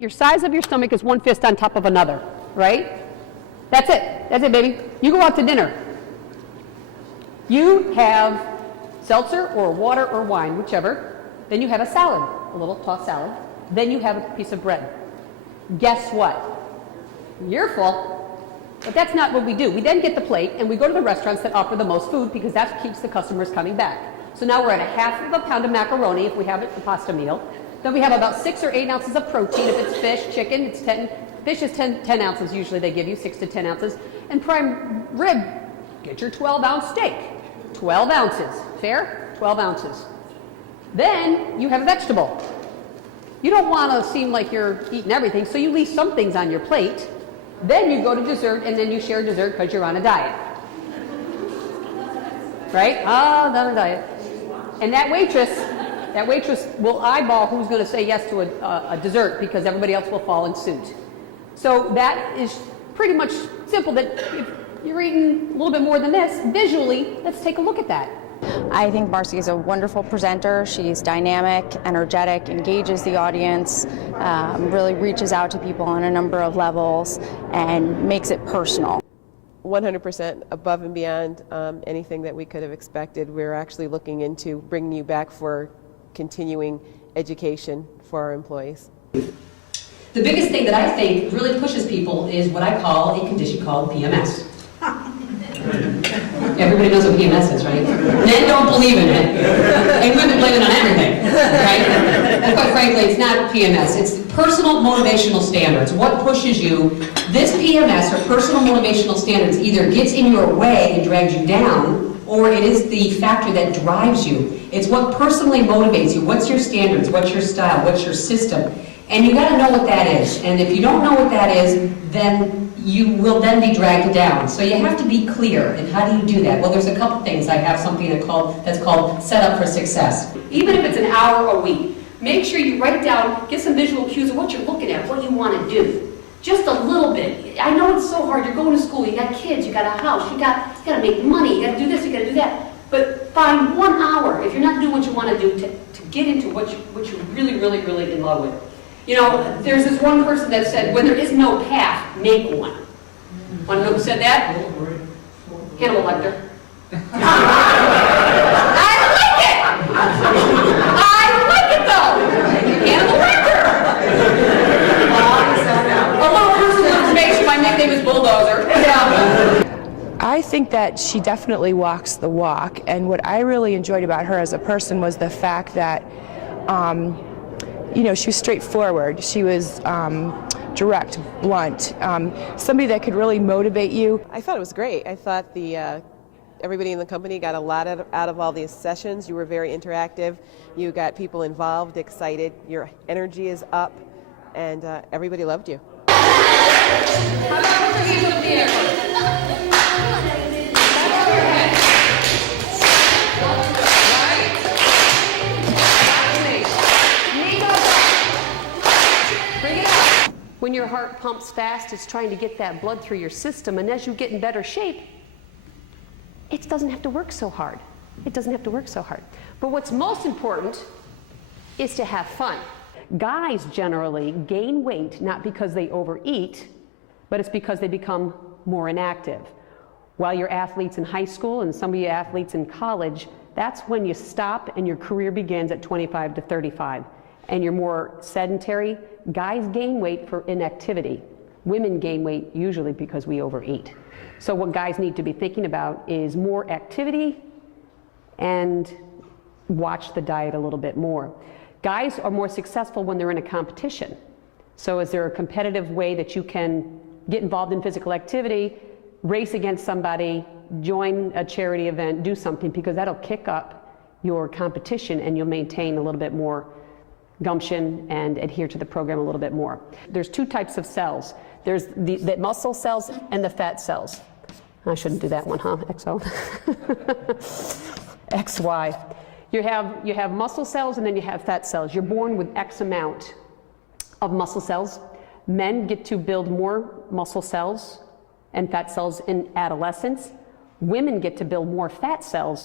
your size of your stomach is one fist on top of another, right? That's it, baby. You go out to dinner. You have seltzer or water or wine, whichever. Then you have a salad, a little tossed salad. Then you have a piece of bread. Guess what? You're full. But that's not what we do. We then get the plate and we go to the restaurants that offer the most food because that keeps the customers coming back. So now we're at a half of a pound of macaroni if we have it, a pasta meal. Then we have about 6 or 8 ounces of protein. If it's fish, chicken, it's 10. Fish is 10 ounces usually they give you, 6 to 10 ounces. And prime rib, get your 12-ounce steak. 12 ounces. Fair? 12 ounces. Then you have a vegetable. You don't want to seem like you're eating everything, so you leave some things on your plate. Then you go to dessert, and then you share dessert because you're on a diet. Right? Ah, on a diet. And that waitress will eyeball who's going to say yes to a dessert because everybody else will fall in suit. So that is pretty much simple, that if you're eating a little bit more than this, visually, let's take a look at that. I think Marcie is a wonderful presenter. She's dynamic, energetic, engages the audience, really reaches out to people on a number of levels, and makes it personal. 100% above and beyond anything that we could have expected. We're actually looking into bringing you back for continuing education for our employees. The biggest thing that I think really pushes people is what I call a condition called PMS. Everybody knows what PMS is, right? Men don't believe in it, and women blame it on everything, right? And quite frankly, it's not PMS. It's personal motivational standards. What pushes you? This PMS, or personal motivational standards, either gets in your way and drags you down, or it is the factor that drives you. It's what personally motivates you. What's your standards? What's your style? What's your system? And you got to know what that is. And if you don't know what that is, then you will then be dragged down. So you have to be clear. And how do you do that? Well, there's a couple things. I have something that's called Set Up for Success. Even if it's an hour a week, make sure you write down, get some visual cues of what you're looking at, what you want to do. Just a little bit. I know it's so hard. You're going to school. You got kids. You got a house. You got to make money. You got to do this. You got to do that. But find 1 hour, if you're not doing what you want to do, to get into what you're really, really, really in love with. You know, there's this one person that said, when there is no path, make one. Want to know who said that? Hannibal Lecter. I like it though! Hannibal Lecter! A little personal information, my nickname is Bulldozer. Yeah. I think that she definitely walks the walk, and what I really enjoyed about her as a person was the fact that you know, she was straightforward. She was direct, blunt, somebody that could really motivate you. I thought it was great. I thought everybody in the company got a lot out of all these sessions. You were very interactive. You got people involved, excited. Your energy is up, and everybody loved you. How about the hands up in the air? When your heart pumps fast, it's trying to get that blood through your system, and as you get in better shape, it doesn't have to work so hard. It doesn't have to work so hard. But what's most important is to have fun. Guys generally gain weight not because they overeat, but it's because they become more inactive. While you're athletes in high school and some of you athletes in college, that's when you stop and your career begins at 25 to 35. And you're more sedentary. Guys gain weight for inactivity. Women gain weight usually because we overeat. So what guys need to be thinking about is more activity and watch the diet a little bit more. Guys are more successful when they're in a competition. So is there a competitive way that you can get involved in physical activity, race against somebody, join a charity event, do something, because that'll kick up your competition and you'll maintain a little bit more gumption and adhere to the program a little bit more. There's two types of cells. There's the muscle cells and the fat cells. I shouldn't do that one, huh? XO. XY. You have muscle cells and then you have fat cells. You're born with X amount of muscle cells. Men get to build more muscle cells and fat cells in adolescence. Women get to build more fat cells